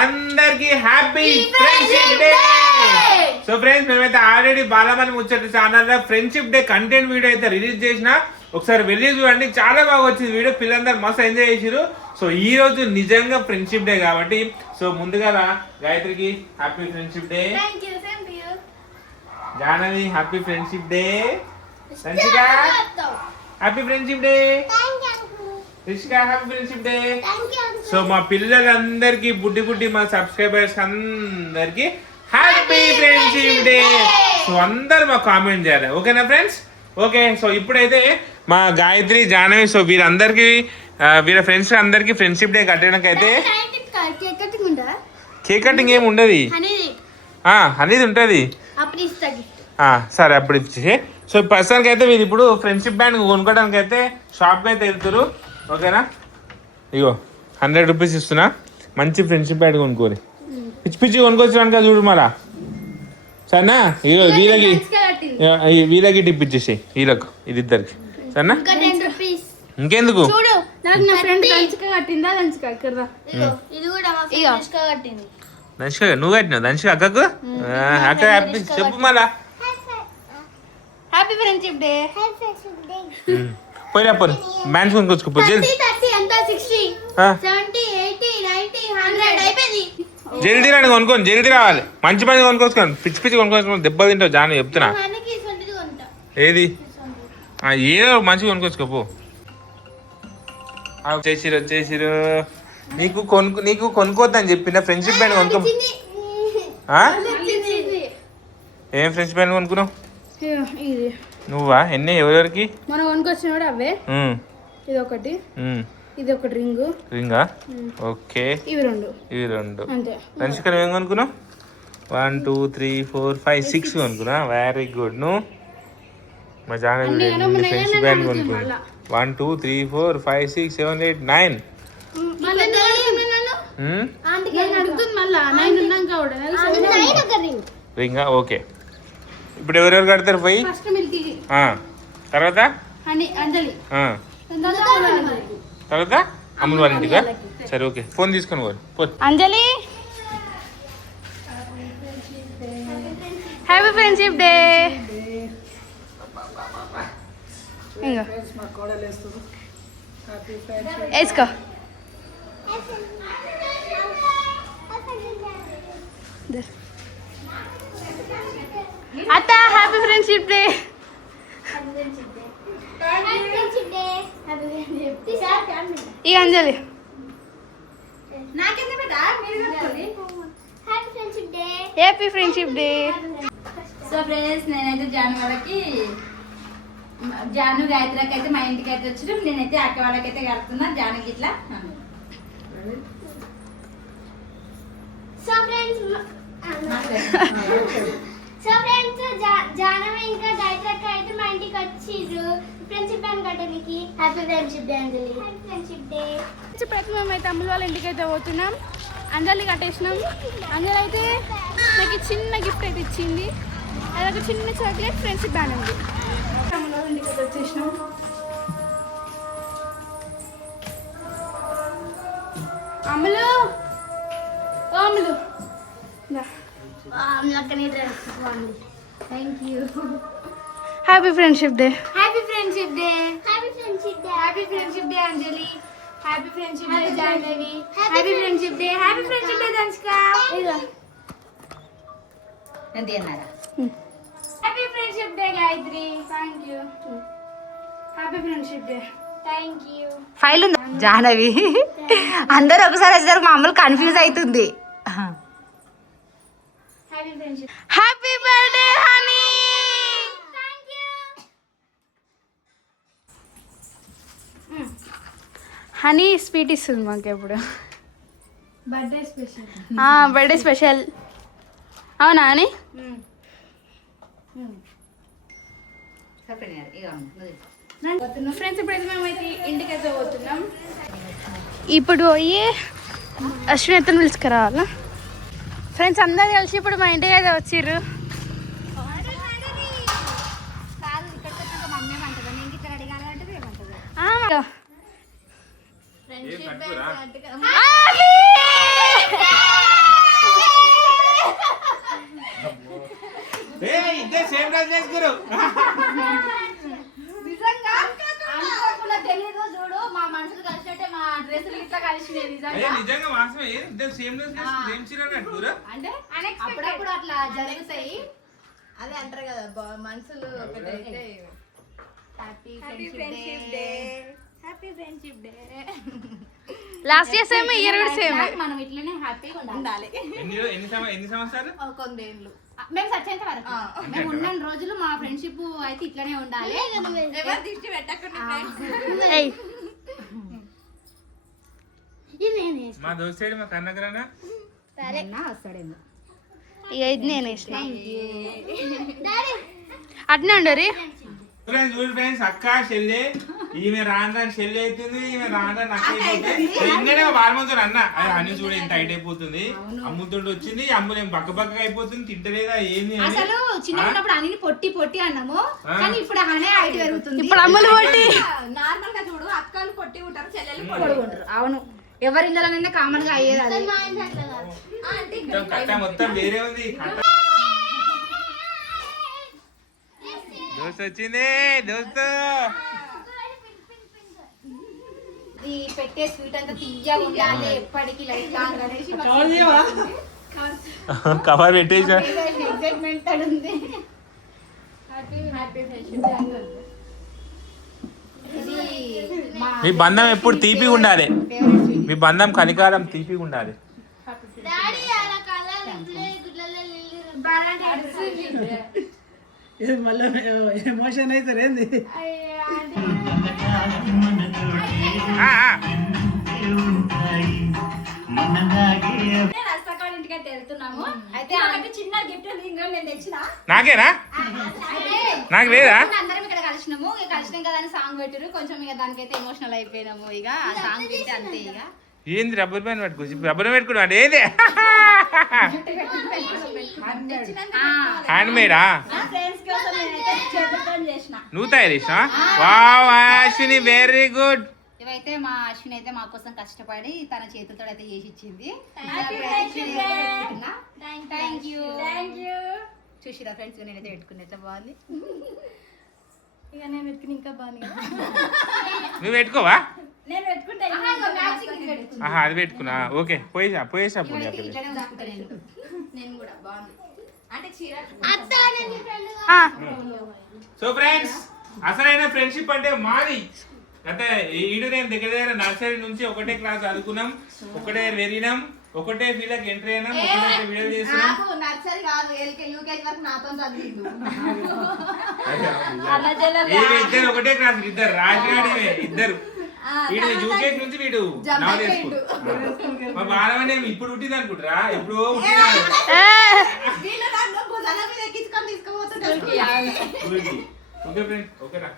అందరికి happy friendship day. So friends, మేమైతే already Balamani ముచ్చట ఛానల్ లో ఫ్రెండ్షిప్ డే కంటెంట్ వీడియో అయితే రిలీజ్ చేసిన, ఒకసారి వెళ్ళి చూడండి. చాలా బాగా వచ్చింది వీడియో, పిల్లలందరూ మస్తు ఎంజాయ్ చేసిరు. సో ఈ రోజు నిజంగా ఫ్రెండ్షిప్ డే కాబట్టి, సో ముందుగా గాయత్రికి happy friendship day, Janavi happy friendship day, Sanchika happy friendship day, Rishika happy friendship day. So మా పిల్లలందరికీ బుడ్డి మా సబ్స్క్రైబర్స్ అందరికి హ్యాపీ ఫ్రెండ్షిప్ డే. సో అందరు మాకు కామెంట్ చేయాలి, ఓకేనా ఫ్రెండ్స్? ఓకే. సో ఇప్పుడైతే మా గాయత్రి, జాహ్నవి, సో వీళ్ళందరికీ వీళ్ళ ఫ్రెండ్స్ అందరికి ఫ్రెండ్షిప్ డే కట్టడానికి అయితే కేక్ కటింగ్ ఏమి ఉండదు, అనేది ఉంటుంది. సరే అప్పుడు ఇచ్చేసి. సో ప్రస్తుతానికి అయితే వీళ్ళు ఇప్పుడు ఫ్రెండ్షిప్ బ్యాండ్ కొనుక్కోవడానికి అయితే షాప్కి అయితే వెళ్తారు, ఓకేనా? ఇగో 100 రూపీస్ ఇస్తున్నా, మంచి ఫ్రెండ్షిప్ బ్యాండ్ కొనుక్కోరి. పిచ్చి కొనుక్కొచ్చాను చూడు మళ్ళా, సరేనా? ఇగో వీళ్ళకి టిప్ ఇచ్చేసి, వీళ్ళకు ఇది ఇద్దరికి, సరేనా? ఇంకెందుకు దంచిక నువ్వు కట్టినావు, దంచిక అక్కకు అక్క హ్యాపీ చెప్పు మళ్ళా. Happy friendship day. పోయినా పోయి మ్యాన్స్ కొనుక్కొచ్చుకో, జల్దీ రండి కొనుక్కోండి, జల్దీ రావాలి. మంచి కొనుక్కొచ్చుకోండి, పిచ్చి కొనుక్కొచ్చుకోండి, దెబ్బ తింటావు జాను చెప్తున్నా. ఏది ఏదో మంచిగా కొనుక్కొచ్చుకోపో. వచ్చేసిరు నీకు కొనుక్కోద్దని చెప్పిన ఫ్రెండ్షిప్ బ్యాండ్ కొనుక్కో. ఏం ఫ్రెండ్షిప్ బ్యాండ్ కొనుక్కున్నావు నువ్వా? ఎన్ని ఎవరెవరికి? మనం కొనుక్కొచ్చినాడు అవే, ఇది ఒకటి రింగా. ఓకే, ఇవి రెండు ఫ్రెండ్స్ ఇక్కడ ఏం కొనుక్కున్నావు? 1 2 3 4 5 6 కొనుక్కున్నా. Very good. నువ్వు మా జానవి ఫ్రెండ్షిప్ బ్యాండ్ కొనుక్కున్నా. 1 2 3 4 5 6 7 8 9. రింగా. ఓకే, ఇప్పుడు ఎవరెవరు కడతారు పోయి? తర్వాత అమ్ములు వాళ్ళ ఇంటిగా? సరే ఓకే, ఫోన్ తీసుకొని పోరు. Anjali happy friendship day. వేసుకో. అత్త హ్యాపీ ఫ్రెండ్షిప్ డే. ఈ Anjali happy friendship day. So friends, నేనైతే జాను గాయత్రికి అయితే మా ఇంటికి అయితే వచ్చి, నేనైతే అక్క వాళ్ళకైతే కడుతున్నా జానుకి ఇట్లా. సో ఫ్రెండ్స్ జానవి ఇంకా గాయత్రి అక్క అయితే మా ఇంటికి వచ్చిర్రు ఫ్రెండ్షిప్ బ్యాండ్ కట్టడానికి. Happy friendship day Anjali. Happy friendship day. Pratima అయితే అమ్ముల వాళ్ళ ఇంటికి అయితే పోతున్నాం. అంజలి కట్టేసినాం. అంజలి అయితే నాకు చిన్న గిఫ్ట్ అయితే ఇచ్చింది, అదొక చిన్న చాక్లెట్ ఫ్రెండ్షిప్ బ్యాండ్ ఉంది. అమ్ముల వాళ్ళ ఇంటికి అయితే వచ్చేసినాం. Ammulu Ammulu thank you. Happy friendship day. Happy friendship day. Happy friendship day. Happy friendship day Anjali. Happy friendship day Jahnavi. Happy friendship day. Happy friendship day దంచిక. ఎంత అన్నారా? Happy friendship day Gayatri. Thank you. Happy friendship day. Thank you. File ఉంది జాహ్నవి. అందరూ ఒకసారి వచ్చేసరికి మామూలు confuse అవుతుంది. Happy friendship. Happy birthday honey. Thank you. Honey sweet ఇస్తుంది మాకు ఎప్పుడు. Birthday special. Birthday special. అవునా అని? ఫ్రెండ్స్, ఇప్పుడైతే మేమైతే ఇంటికి అయితే పోతున్నాం. ఇప్పుడు పోయి అశ్వినతను పిలుచుకురావాలా? ఫ్రెండ్స్ అందరు కలిసి ఇప్పుడు మా ఇంటికి అయితే వచ్చిర్రు. చేసుకురు నిజంగా అనుకోకుండా తెలియదు చూడు మా మనసులు కలిసినట్టే మా డ్రెస్సులు ఇట్లా కలిసినాయి నిజంగా నిజంగా మాసమే ఇద్దరు సేమ్ సేమ్ చీర కట్టుకురా అంటే అప్పుడప్పుడు అట్లా జరుగుతాయి అదే అంటారు కదా మనసులు ఒకటైతే happy friendship day happy friendship day last year same year కూడా సేమ్ మనం ఇట్లనే హ్యాపీగా ఉండాలి ఎన్ని సంవత్సరాలు కొందేళ్ళు మేము సచ్చేంత వరకు మేము ఉన్న రోజులు మా ఫ్రెండ్షిప్ అయితే ఇట్లనే ఉండాలి ఎవరు దిష్టి పెట్టకుండా మా దోస్తేడు మా కన్నకరనా వస్తాడేమో ఇక ఇది నేను వేసిన అట్నే ఉండరు చూడు ఫ్రెండ్స్ అక్క చెల్లె ఈమె రాను చెల్లి అవుతుంది ఈమె రాను అక్క అయిపోతుంది ఎంగనే బాలమంతో అన్న అది అన్ని చూడు ఎంత టైట్ అయిపోతుంది అమ్ముతుంటే వచ్చింది అమ్ములేం బక్క బక్కగా అయిపోతుంది తింటలేదా ఏంది అని అసలు చిన్నప్పుడు అన్ని పొట్టి పొట్టి అన్నాము కానీ ఇప్పుడు అనే హైట్ పెరుగుతుంది ఇప్పుడు అమ్ములు పొట్టి నార్మల్ గా చూడు అక్కలు పొట్టి ఉంటారు చెల్లెలు పొడుగుంటారు అవును ఎవరి ఇందులోనైనా కామన్ గా అయ్యేది అది కట్ట మొత్తం వేరే ఉంది దోస్త్ వచ్చింది దోస్త్ ఈ పెట్టే స్వీట్ అంతా తీయగా ఉండాలి ఎప్పటికీ లైఫ్ లాంగ్ అనేసి కవర్ పెట్టేసా ఎక్సైట్మెంట్ ఉంది హ్యాపీ ఫ్రెండ్షిప్ మీ బంధం ఎప్పుడు తీపిగా ఉండాలి మీ బంధం కలికాలం తీపిగా ఉండాలి మళ్ళీ ఎమోషన్ అవుతారు ఏంది ఇంటికైతే వెళ్తున్నాము అయితే చిన్న గిఫ్ట్ నేను తెచ్చిన నాకేనా నాకు లేదా అందరం ఇక్కడ కలిసినాము ఇక కలిసినాం కదా అని సాంగ్ పెట్టారు కొంచెం ఇక దానికైతే ఎమోషనల్ అయిపోయినాము ఇక ఆ సాంగ్ వింటే అంతే ఇక ఏంది రబ్బర్ బ్యాండ్ పట్టుకో రబ్బర్ పెట్టుకున్నా అంటే ఏంది హ్యాండ్ మేడా నువ్వు తయారు చేసినా వావ్ అశ్విని వెరీ గుడ్ ఇవైతే మా అశ్విని అయితే మా కోసం కష్టపడి తన చేతులతో అయితే చేసి ఇచ్చింది థ్యాంక్ యూ చూసిరా ఫ్రెండ్స్ నేనైతే పెట్టుకుని ఎట్లా బాగుంది ఇక నేను పెట్టుకుని ఇంకా బాగుంది నువ్వు పెట్టుకోవా నేను పెట్టుకుంటా ఆహా అది పెట్టుకున్నా ఓకే పోయేసా నేను కూడా బాగుంది అంటే చీర సో ఫ్రెండ్స్ అసలైన ఫ్రెండ్షిప్ అంటే మాది అంటే ఈడు నేను దగ్గర నర్సరీ నుంచి ఒకటే క్లాస్ చదువుకున్నాం ఒకటే వెరినాం ఒకటే ఫీల్డ్ ఎంట్రీ అయినాం ఒకటే వీడియో చేసినాం నర్సరీ కాదు యూకేజీ వరకు నాతో చదివిండు ఇద్దరు ఒకటే క్లాస్ ఇద్దరు రాజగాడి ఇద్దరు వీడు యూకేజీ నుంచి వీడు నవలేసుకో మా బాలమనే ఇప్పుడు పుట్టింది అనుకుంటారా ఎప్పుడో ఓకే ఫ్రెండ్ ఓకేనా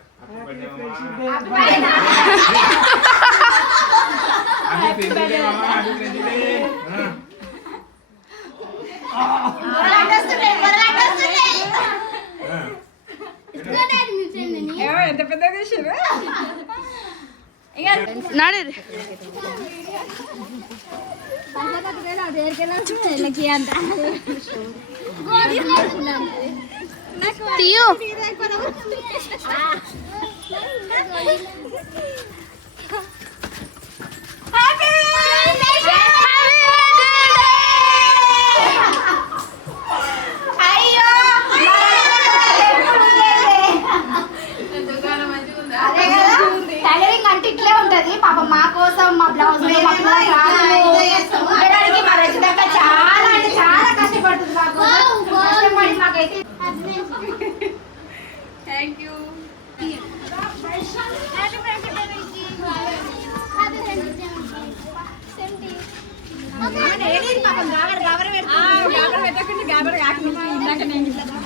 ఎంత పెద్దగా చేసారు నాడు తీయు టైలరింగ్ అంటే ఇట్లే ఉంటది పాప మా కోసం మా బ్లౌజ్ మా చాలా అంటే చాలా కష్టపడుతుంది కష్టపడి మాకైతే థ్యాంక్ యూ పాపం గాబర్ గాబర్ పెట్టకుండా గాబర్ కాకుండా ఇందాక నేను